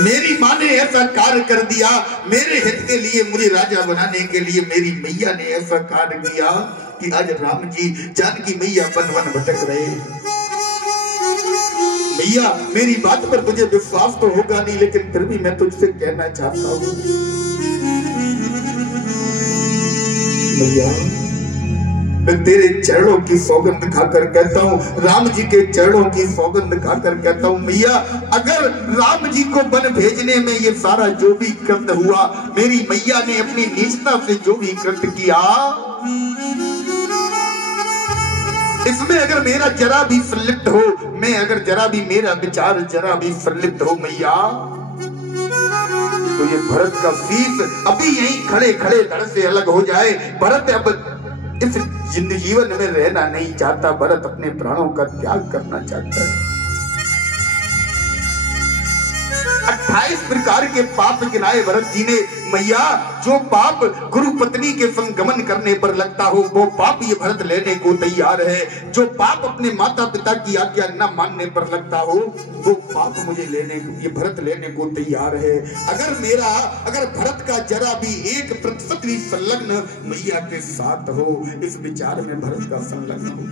मेरी माँ ने ऐसा कार्य कर दिया, मेरे हित के लिए, मुझे राजा बनाने के लिए मेरी मैया ने ऐसा कार्य किया कि आज राम जी जानकी मैया वन वन भटक रहे। मैया मेरी बात पर तुझे विश्वास तो होगा नहीं, लेकिन फिर भी मैं तुझसे कहना चाहता हूँ मैया, मैं तेरे चरणों की सौगंध खाकर कहता हूँ, राम जी के चरणों की सौगंध खाकर कहता हूँ मैया, अगर राम जी को वन भेजने में ये सारा जो भी कृत्य हुआ, मेरी मैया ने अपनी नीचता से जो भी कृत्य किया, इसमें अगर मेरा जरा भी संलिप्त हो, मैं अगर जरा भी, मेरा विचार जरा भी संलिप्त हो मैया, तो ये भरत का शीश अभी यहीं खड़े खड़े धड़ से अलग हो जाए। भरत अब इस जीवन में रहना नहीं चाहता, भरत अपने प्राणों का त्याग करना चाहता है। 28 प्रकार के पाप गिनाए भरत जी ने। मैया जो पाप गुरु पत्नी के संग गमन करने पर लगता हो, वो पाप ये भरत लेने को तैयार है। जो पाप अपने माता पिता की आज्ञा न मानने पर लगता हो, वो पाप मुझे लेने, ये भरत लेने को तैयार है। अगर भरत का जरा भी 1% भी संलग्न मैया के साथ हो, इस विचार में भरत का संलग्न हो,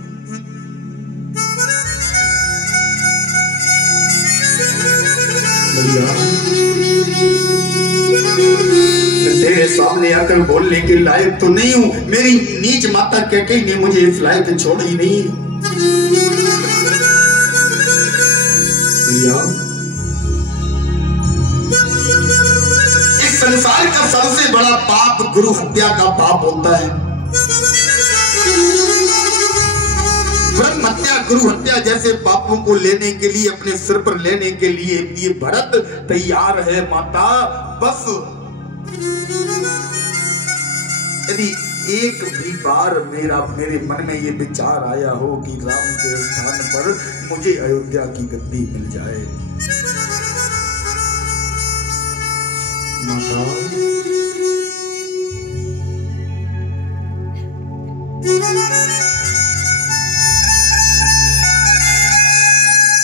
तेरे सामने आकर बोलने के लायक तो नहीं हूं, मेरी नीच माता कैकेयी ने मुझे इस लायक छोड़ी नहीं। भैया इस संसार का सबसे बड़ा पाप गुरु हत्या का पाप होता है। ब्रह्म हत्या, गुरु हत्या जैसे पापों को लेने के लिए, अपने सिर पर लेने के लिए ये भरत तैयार है माता। बस यदि एक भी बार मेरे मन में ये विचार आया हो कि राम के स्थान पर मुझे अयोध्या की गद्दी मिल जाए माता,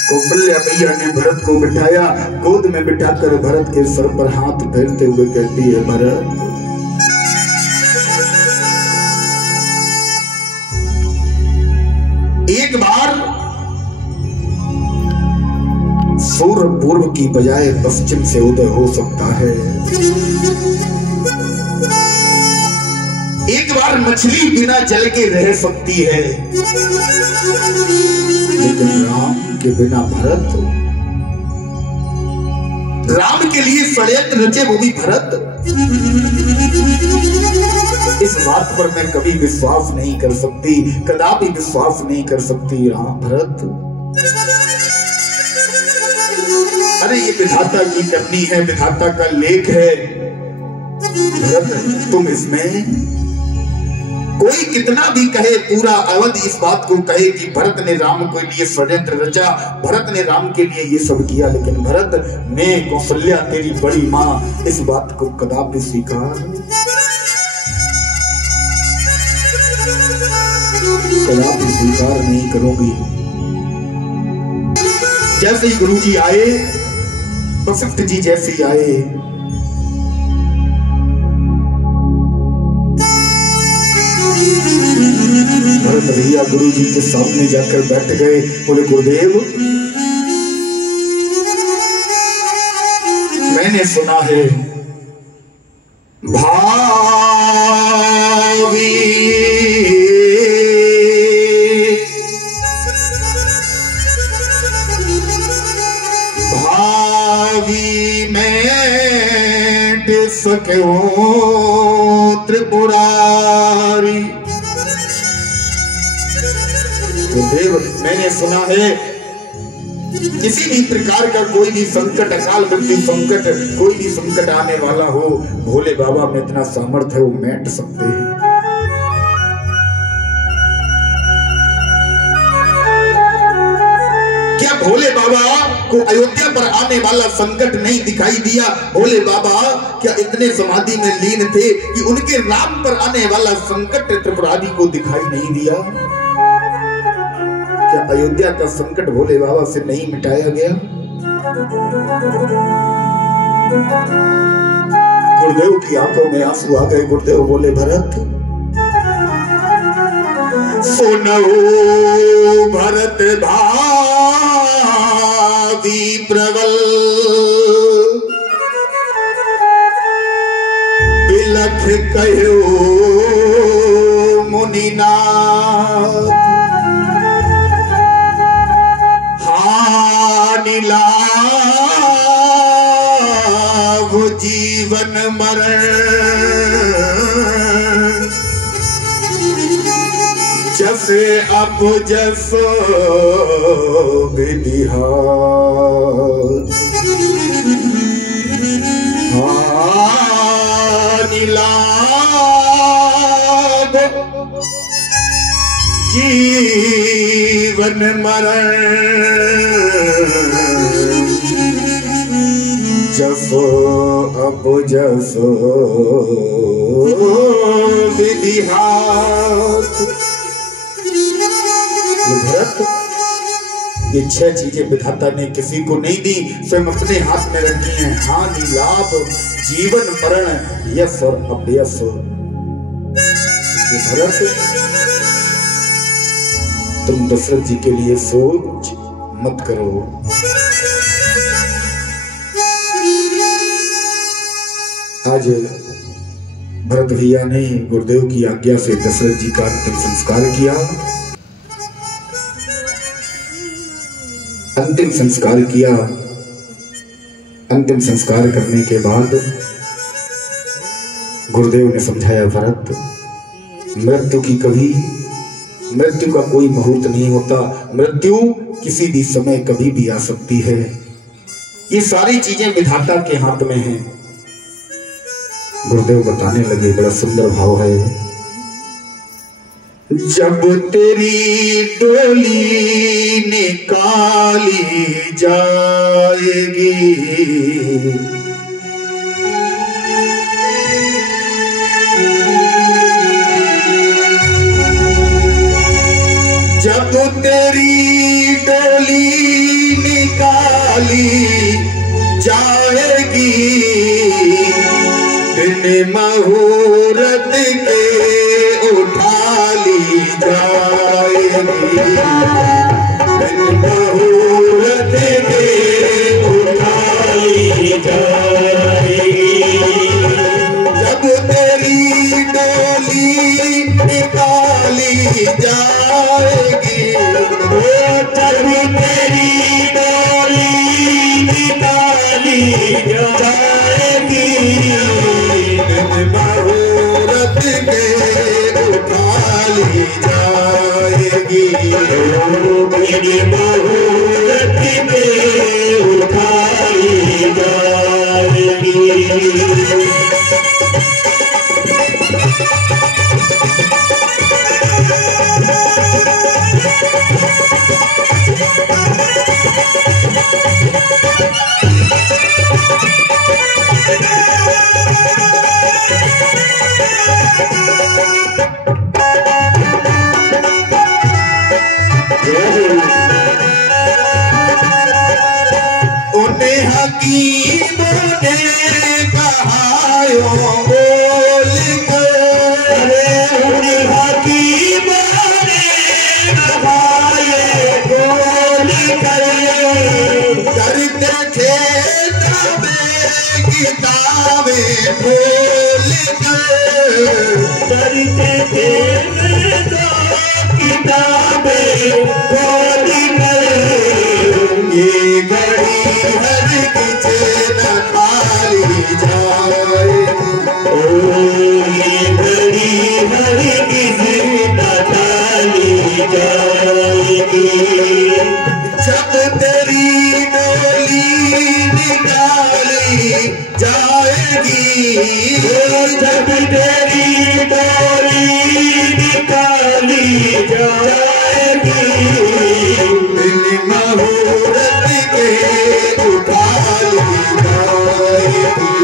कौशल्या मैया ने भरत को बिठाया, गोद में बिठाकर भरत के सर पर हाथ फेरते हुए कहती है, भरत एक बार सूर्य पूर्व की बजाय पश्चिम से उदय हो सकता है, एक बार मछली बिना जल के रह सकती है, लेकिन राम के बिना भरत, राम के लिए षड्यंत्र रचे वो भी भरत, इस बात पर मैं कभी विश्वास नहीं कर सकती, कदापि विश्वास नहीं कर सकती। राम भरत, अरे ये विधाता की करनी है, विधाता का लेख है। भरत तुम इसमें कोई कितना भी कहे, पूरा अवध इस बात को कहे कि भरत ने राम के लिए षड्यंत्र रचा, भरत ने राम के लिए ये सब किया, लेकिन भरत, मैं कौशल्या तेरी बड़ी माँ इस बात को कदापि कदापि स्वीकार नहीं करूंगी। जैसे ही गुरुजी आए, वशिष्ठ जी जैसे ही आए, भरत भैया गुरु जी के सामने जाकर बैठ गए, बोले गुरुदेव मैंने सुना है भावी में सके हो त्रिपुरारी। गुरुदेव मैंने सुना है किसी भी प्रकार का कोई भी संकट, अकाल मृत्यु संकट, कोई भी संकट आने वाला हो, भोले बाबा में इतना सामर्थ्य है, वो मेट सकते हैं। क्या भोले बाबा को अयोध्या पर आने वाला संकट नहीं दिखाई दिया? भोले बाबा क्या इतने समाधि में लीन थे कि उनके राम पर आने वाला संकट त्रिपुरारी को दिखाई नहीं दिया? क्या अयोध्या का संकट भोले बाबा से नहीं मिटाया गया? गुरुदेव की आंखों में आंसू आ गए। गुरुदेव बोले, भरत सुनो भरत भावी प्रबल, बिलख कहो मुनिनाथ, हानि लाभ जीवन मरण, जैसे अब जस विधिहार, हानि लाभ जीवन मरण, जसो अब जसो विधिहार। भरत, ये 6 चीजें विधाता ने किसी को नहीं दी, स्वयं अपने हाथ में रखी हैं। हानि लाभ जीवन मरण, यश और अपयश। भरत, तुम दशरथ जी के लिए सोच मत करो। आज भरत भैया ने गुरुदेव की आज्ञा से दशरथ जी का अंतिम संस्कार किया। अंतिम संस्कार करने के बाद गुरुदेव ने समझाया, भरत, मृत्यु का कोई मुहूर्त नहीं होता। मृत्यु किसी भी समय कभी भी आ सकती है। ये सारी चीजें विधाता के हाथ में हैं। गुरुदेव बताने लगे, बड़ा सुंदर भाव है। जब तेरी डोली निकाली जाएगी, जब तेरी डोली निकाली जाएगी, बिन मुहूर्त के उठा ली जाएगी, बिन मुहूर्त के उठा ली जाएगी। जब तेरी डोली निकाली जाएगी, जब तेरी डोली निकाली जाएगी, मुहूर्त के उठा ली जाएगी, मुहूर्त के उठा ली जाएगी। उन्हें हकीमों ने कहायो बोल कर, उन्हें हकीमों ने कहायो बोल कर, करते थे किताबें खोल कर, करते थे किताबें खोल कर, ये घड़ी हर किसी न खाली जाए, ओ ये घड़ी हर किसी न खाली जाएगी। जब तेरी डोली निकाली जाएगी, जब तेरी डोली निकाली जाएगी, मुहूर्त के उठा ली जाएगी,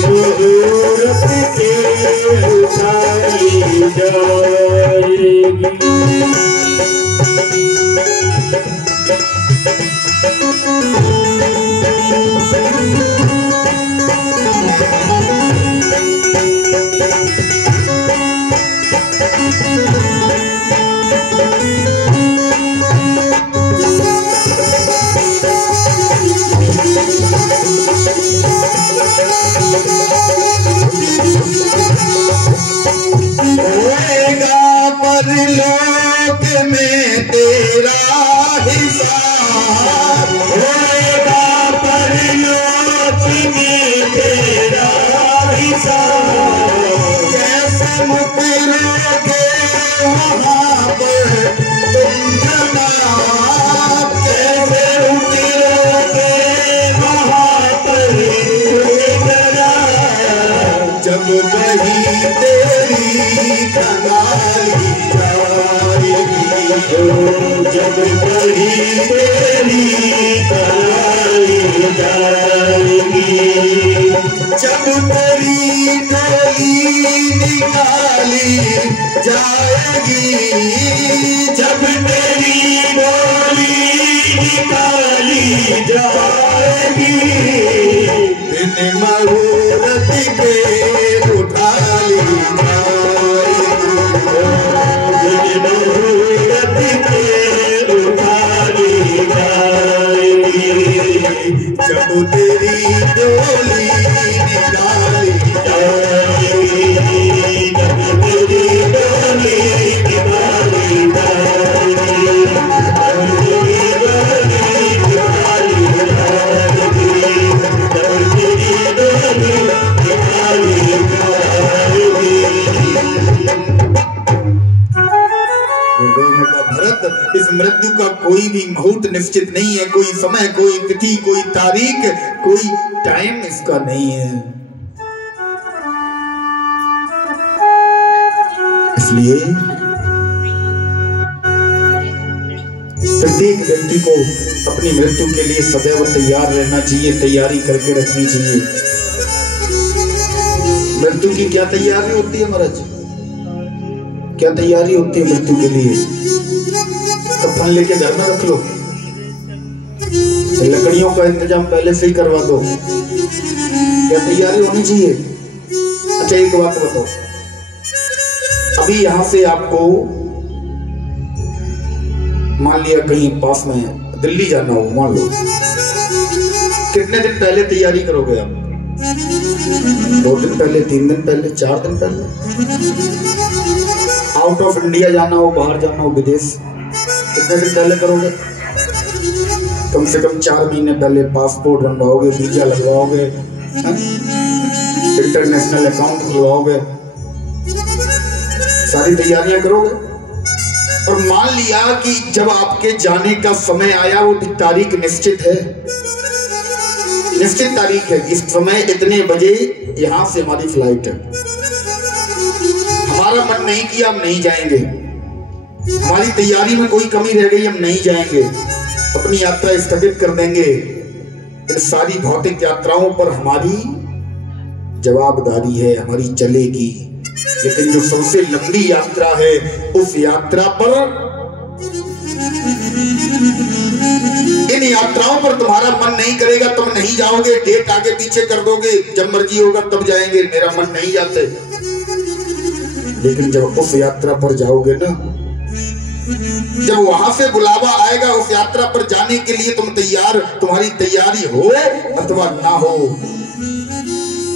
मुहूर्त के उठा ली जाएगी। कहीं तेरी कनाई जाएगी, जब कहीं तेरी कनाई जाएगी, जब तेरी डोली निकाली जाएगी, जब तेरी डोली निकाली जाएगी, बिन मुहूर्त के उठा ली जाएगी, बिन मुहूर्त के उठा ली जाएगी, जब तेरी डोली निकाली जाएगी, जब तेरी डोली निकाली जाएगी, जब तेरी डोली निकाली जाएगी, जब तेरी डोली निकाली जाएगी। भरत, इस मृत्यु का कोई भी मुहूर्त निश्चित नहीं है, कोई समय, कोई तिथि, कोई तारीख, कोई टाइम इसका नहीं है। इसलिए प्रत्येक व्यक्ति को अपनी मृत्यु के लिए सदैव तैयार रहना चाहिए, तैयारी करके रखनी चाहिए। मृत्यु की क्या तैयारी होती है महाराज? क्या तैयारी होती है मृत्यु के लिए? कफन लेके घर में रख लो, लकड़ियों का इंतजाम पहले से ही करवा दो। क्या तैयारी होनी चाहिए? अच्छा एक बात बताओ, अभी यहां से आपको मान लिया कहीं पास में दिल्ली जाना हो, मान लो, कितने दिन पहले तैयारी करोगे आप? 2 दिन पहले, 3 दिन पहले, 4 दिन पहले। आउट ऑफ इंडिया जाना हो, बाहर जाना हो, विदेश, कितने दिन पहले करोगे? कम से कम 4 महीने पहले पासपोर्ट बनवाओगे, वीजा लगवाओगे, इंटरनेशनल अकाउंट खुलवाओगे, सारी तैयारियां करोगे। और मान लिया कि जब आपके जाने का समय आया, वो तारीख निश्चित है, निश्चित तारीख है, इस समय इतने बजे यहां से हमारी फ्लाइट है, हमारा मन नहीं किया हम नहीं जाएंगे, हमारी तैयारी में कोई कमी रह गई हम नहीं जाएंगे, अपनी यात्रा स्थगित कर देंगे। इन सारी भौतिक यात्राओं पर हमारी जवाबदारी है, हमारी चलेगी। लेकिन जो सबसे लंबी यात्रा है, उस यात्रा पर, इन यात्राओं पर तुम्हारा मन नहीं करेगा, तुम नहीं जाओगे, डेट आगे पीछे कर दोगे, जब मर्जी होगा तब जाएंगे, मेरा मन नहीं जाते। लेकिन जब उस यात्रा पर जाओगे ना, जब वहां से बुलावा आएगा उस यात्रा पर जाने के लिए, तुम तैयार, तुम्हारी तैयारी हो अथवा ना हो,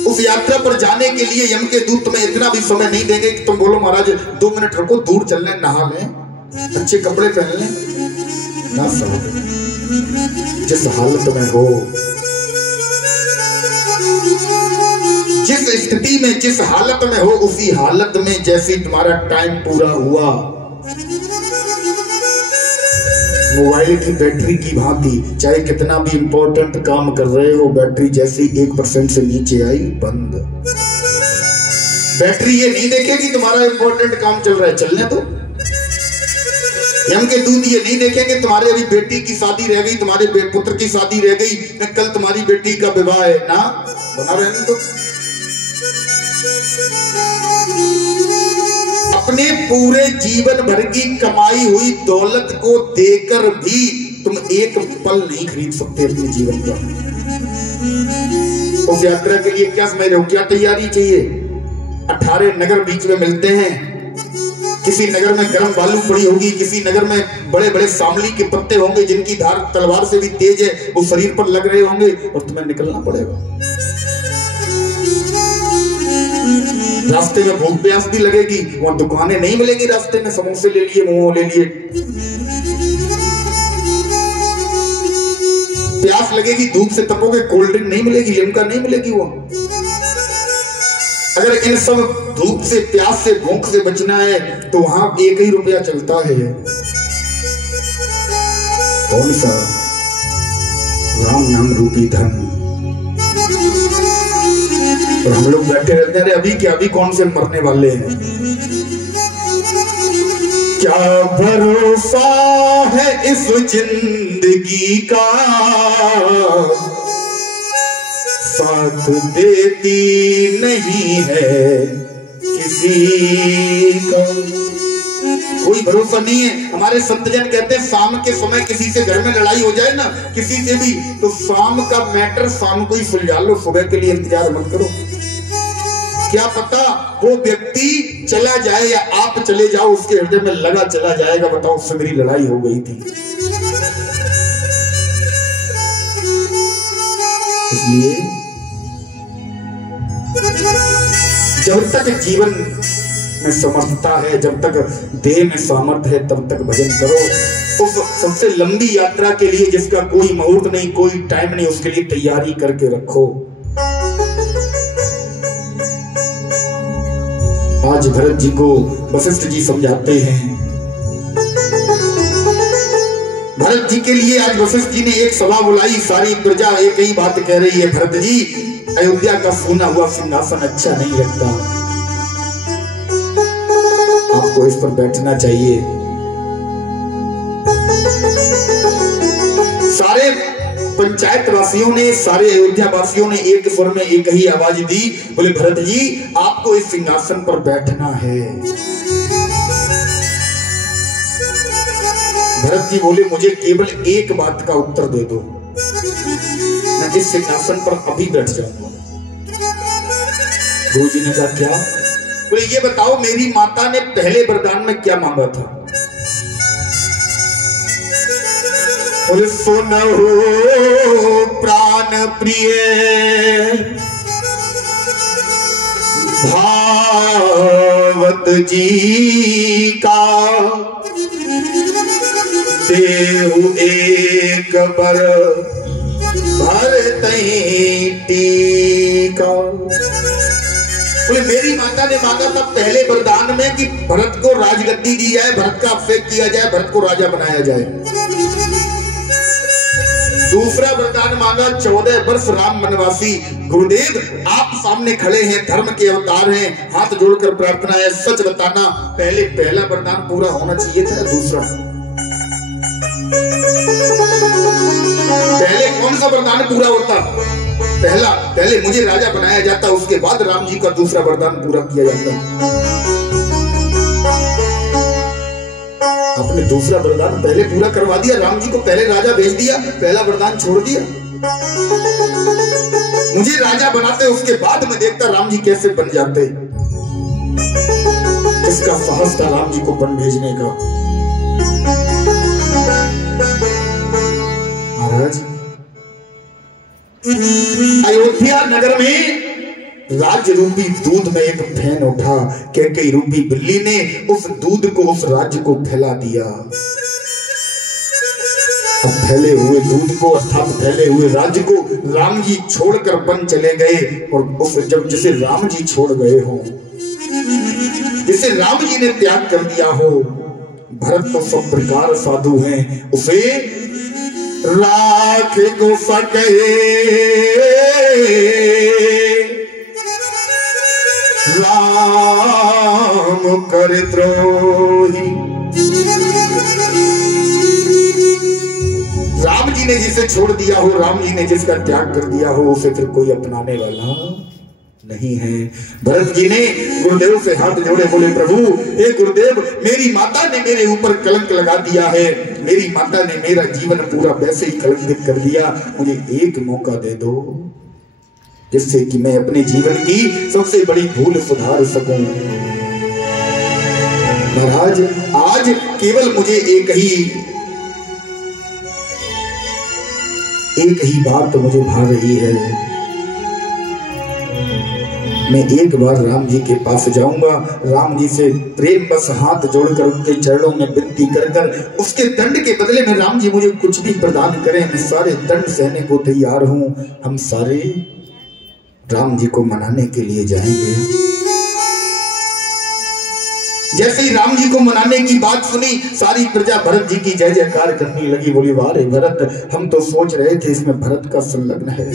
उस यात्रा पर जाने के लिए यम के दूत तुम्हें इतना भी समय नहीं देंगे कि तुम बोलो महाराज 2 मिनट रुको, दूर चल लें, नहा लें, अच्छे कपड़े पहन लें, ना साहब। जिस हालत में हो, जिस स्थिति में, जिस हालत में हो, उसी हालत में जैसे तुम्हारा टाइम पूरा हुआ, मोबाइल की बैटरी की भांति, चाहे कितना भी इंपॉर्टेंट काम कर रहे हो, बैटरी जैसे 1% से नीचे आई, बंद। बैटरी ये नहीं देखेगी तुम्हारा इंपॉर्टेंट काम चल रहा है, चलने दो। यम के दूत ये नहीं देखेंगे तुम्हारे अभी बेटी की शादी रह गई, तुम्हारे पुत्र की शादी रह गई, कल तुम्हारी बेटी का विवाह है, ना बना रहने दो। अपने पूरे जीवन भर की कमाई हुई दौलत को देकर भी तुम एक पल नहीं खरीद सकते अपने जीवन का। उस यात्रा के लिए क्या समझ रहे हो? क्या तैयारी चाहिए? 18 नगर बीच में मिलते हैं, किसी नगर में गर्म बालू पड़ी होगी, किसी नगर में बड़े बड़े सामली के पत्ते होंगे जिनकी धार तलवार से भी तेज है, वो शरीर पर लग रहे होंगे और तुम्हें निकलना पड़ेगा। रास्ते में भूख प्यास भी लगेगी, वहां दुकानें नहीं मिलेगी, रास्ते में समोसे ले लिए, मोमो ले लिए, प्यास लगेगी, धूप से तपोगे, कोल्ड ड्रिंक नहीं मिलेगी, लिम्का नहीं मिलेगी वहां। अगर इन सब धूप से, प्यास से, भूख से बचना है तो वहां 1 ही रुपया चलता है, कौन सा? राम नाम रूपी धन। हम लोग बैठे रहते हैं, अभी क्या, अभी कौन से मरने वाले हैं। क्या भरोसा है इस जिंदगी का, साथ देती नहीं है किसी का। कोई भरोसा नहीं है। हमारे संतजन कहते हैं शाम के समय किसी से घर में लड़ाई हो जाए ना, किसी से भी, तो शाम का मैटर शाम को ही सुलझा लो, सुबह के लिए इंतजार मत करो। क्या पता वो व्यक्ति चला जाए या आप चले जाओ, उसके हृदय में लगा चला जाएगा, बताओ उससे मेरी लड़ाई हो गई थी। इसलिए जब तक जीवन में समर्थता है, जब तक देह में सामर्थ्य है, तब तक भजन करो। उस सबसे लंबी यात्रा के लिए जिसका कोई मुहूर्त नहीं, कोई टाइम नहीं, उसके लिए तैयारी करके रखो। आज भरत जी को वशिष्ठ जी समझाते हैं। भरत जी के लिए आज वशिष्ठ जी ने एक सभा बुलाई, सारी प्रजा एक ही बात कह रही है, भरत जी अयोध्या का सोना हुआ सिंहासन अच्छा नहीं लगता, आपको इस पर बैठना चाहिए। सारे पंचायत वासियों ने, सारे अयोध्या वासियों ने एक स्वर में एक ही आवाज दी, बोले भरत जी आपको इस सिंहासन पर बैठना है। भरत जी बोले मुझे केवल एक बात का उत्तर दे दो, मैं इस सिंहासन पर अभी बैठ जाऊंगा। गुरु जी ने कहा क्या? बोले ये बताओ मेरी माता ने पहले वरदान में क्या मांगा था? बोले सुनो प्राण प्रिय भावत जी का, देहु एक बर भरत टीका। बोले मेरी माता ने मांगा था पहले वरदान में कि भरत को राजगद्दी दी जाए, भरत का अभिषेक किया जाए, भरत को राजा बनाया जाए। दूसरा वरदान मांगा 14 वर्ष राम वनवासी। गुरुदेव आप सामने खड़े हैं, धर्म के अवतार हैं, हाथ जोड़कर प्रार्थना है, सच बताना पहला वरदान पूरा होना चाहिए था, दूसरा? पहले कौन सा वरदान पूरा होता? पहले मुझे राजा बनाया जाता, उसके बाद राम जी का दूसरा वरदान पूरा किया जाता। आपने दूसरा वरदान पहले पूरा करवा दिया, राम जी को पहले राजा भेज दिया, पहला वरदान छोड़ दिया। मुझे राजा बनाते, उसके बाद में देखता राम जी कैसे बन जाते। किसका साहस था राम जी को बन भेजने का? महाराज अयोध्या नगर में राज्य रूपी दूध में एक फैन उठा, कैकेयी रूपी बिल्ली ने उस दूध को, उस राज्य को फैला दिया। अब फैले हुए दूध को अर्थात फैले हुए राज्य को राम जी छोड़कर वन चले गए, और उस जब जिसे राम जी छोड़ गए हो, जिसे राम जी ने त्याग कर दिया हो, भरत तो सब प्रकार साधु हैं, उसे राख को सके राम कर द्रोही। राम जी ने जिसे छोड़ दिया हो, राम जी ने जिसका त्याग कर दिया हो, उसे फिर कोई अपनाने वाला नहीं है। भरत जी ने गुरुदेव से हाथ जोड़े, बोले प्रभु हे गुरुदेव मेरी माता ने मेरे ऊपर कलंक लगा दिया है, मेरी माता ने मेरा जीवन पूरा वैसे ही कलंकित कर दिया, मुझे एक मौका दे दो जिससे कि मैं अपने जीवन की सबसे बड़ी भूल सुधार सकूं। महाराज आज केवल मुझे एक ही बात मुझे भा रही है, मैं एक बार राम जी के पास जाऊंगा, राम जी से प्रेम बस हाथ जोड़कर उनके चरणों में विनती कर उसके दंड के बदले में राम जी मुझे कुछ भी प्रदान करें, मैं सारे दंड सहने को तैयार हूं। हम सारे राम जी को मनाने के लिए जाएंगे। जैसे ही राम जी को मनाने की बात सुनी, सारी प्रजा भरत जी की जय जयकार करने लगी। बोली वाह रे भरत, हम तो सोच रहे थे इसमें भरत का संलग्न है।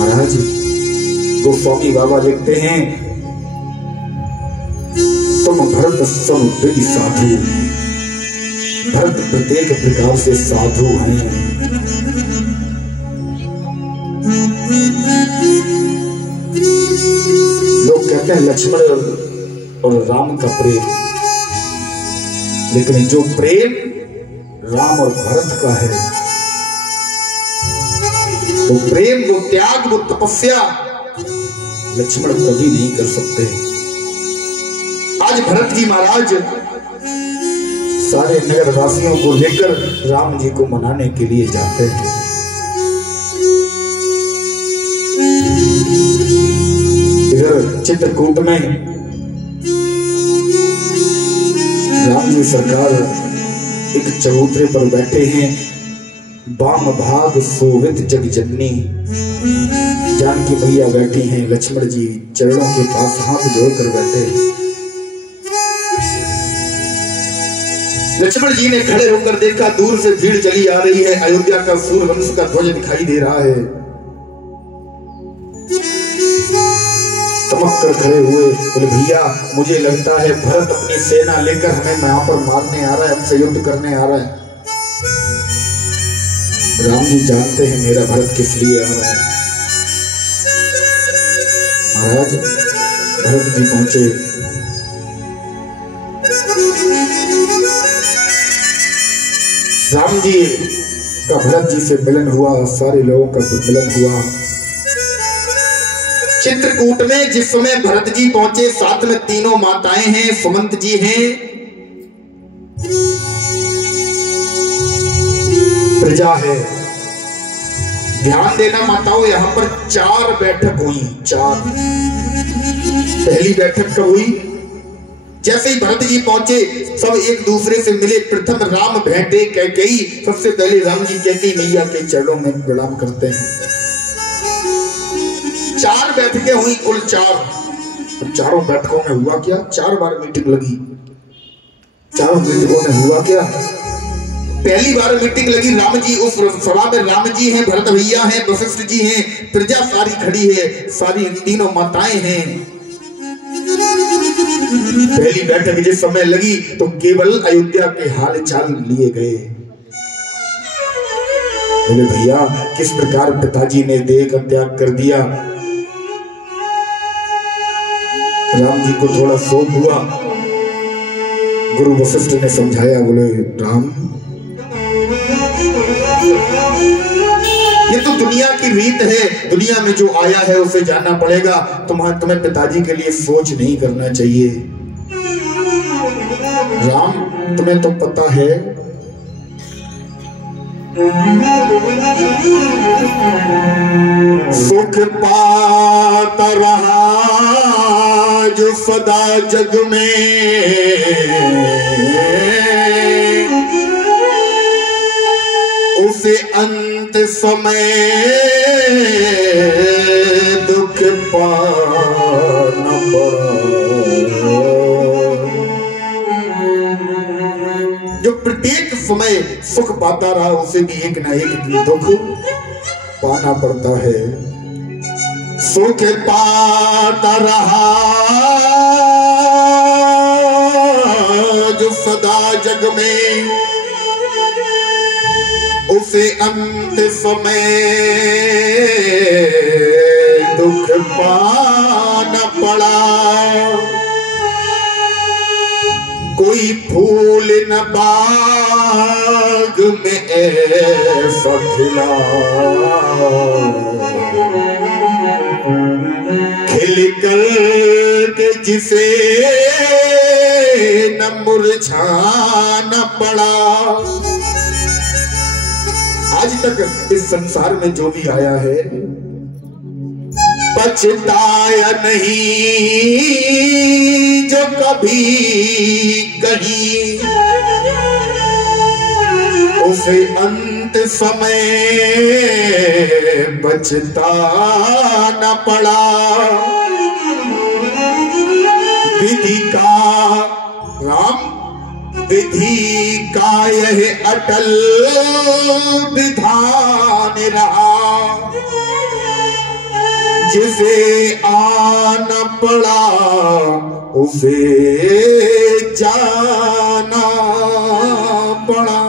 महाराज गोस्वामी बाबा लिखते हैं, तुम भरत सम विधि साधु, भरत प्रत्येक प्रकार से साधु हैं। लोग कहते हैं लक्ष्मण और राम का प्रेम, लेकिन जो प्रेम राम और भरत का है, वो प्रेम, वो त्याग, वो तपस्या लक्ष्मण कभी नहीं कर सकते। आज भरत जी महाराज सारे नगर वासियों को लेकर राम जी को मनाने के लिए जाते हैं। इधर चित्रकूट में राम जी सरकार एक चबूतरे पर बैठे हैं। बाम भाग सोवित जग जननी, जानकी मैया बैठी हैं, लक्ष्मण जी चरणों के पास हाथ जोड़कर बैठे हैं। लक्ष्मण जी ने खड़े होकर देखा, दूर से भीड़ चली आ रही है, अयोध्या का सूर्यवंश का ध्वज दिखाई दे रहा है। चमक कर खड़े हुए, बोले भैया मुझे लगता है भरत अपनी सेना लेकर हमें यहाँ पर मारने आ रहा है, हमसे युद्ध करने आ रहा है। राम जी जानते हैं मेरा भरत किस लिए आ रहा है। महाराज भरत जी पहुंचे, राम जी का भरत जी से मिलन हुआ, सारे लोगों का मिलन हुआ। चित्रकूट में जिस समय भरत जी पहुंचे, साथ में तीनों माताएं हैं, सुमंत जी हैं, प्रजा है। ध्यान देना माताओं, यहां पर 4 बैठक हुई। 4 पहली बैठक कब हुई? जैसे ही भरत जी पहुंचे, सब एक दूसरे से मिले। प्रथम राम भेंटे कैकेयी, सबसे पहले राम जी कैकेयी मैया के चरणों में प्रणाम करते हैं। 4 बैठकें हुई, कुल 4। चारों बैठकों में हुआ क्या? 4 बार मीटिंग लगी। चारों मीटिंगों में हुआ क्या? पहली बार मीटिंग लगी, राम जी उस सभा में, राम जी हैं, भरत भैया हैं, वशिष्ठ जी हैं, प्रजा सारी खड़ी है, सारी तीनों माताएं हैं। पहली बैठक जिस समय लगी तो केवल अयोध्या के हाल चाल लिए गए। बोले भैया किस प्रकार पिताजी ने देह का त्याग कर दिया। राम जी को थोड़ा शोक हुआ, गुरु वशिष्ठ ने समझाया, बोले राम ये तो दुनिया की रीत है, दुनिया में जो आया है उसे जानना पड़ेगा। तुम्हें पिताजी के लिए सोच नहीं करना चाहिए। राम तुम्हें तो पता है सुख पाता रहा जो सदा जग में, उसे अंत समय दुख पाना पड़ा। जो प्रत्येक समय सुख पाता रहा, उसे भी एक ना एक दिन दुख पाना पड़ता है। सुख पाता रहा जो सदा जग में, उसे अंत समय दुख पाना पड़ा। कोई फूल न बाग में ऐसा खिला, खिल कर के जिसे न मुरझाना पड़ा। आज तक इस संसार में जो भी आया है पछताया नहीं जो कभी कहीं, उसे अंत समय पछताना पड़ा। विधि का राम, विधि का यह अटल विधान रहा, जिसे आना पड़ा उसे जाना पड़ा।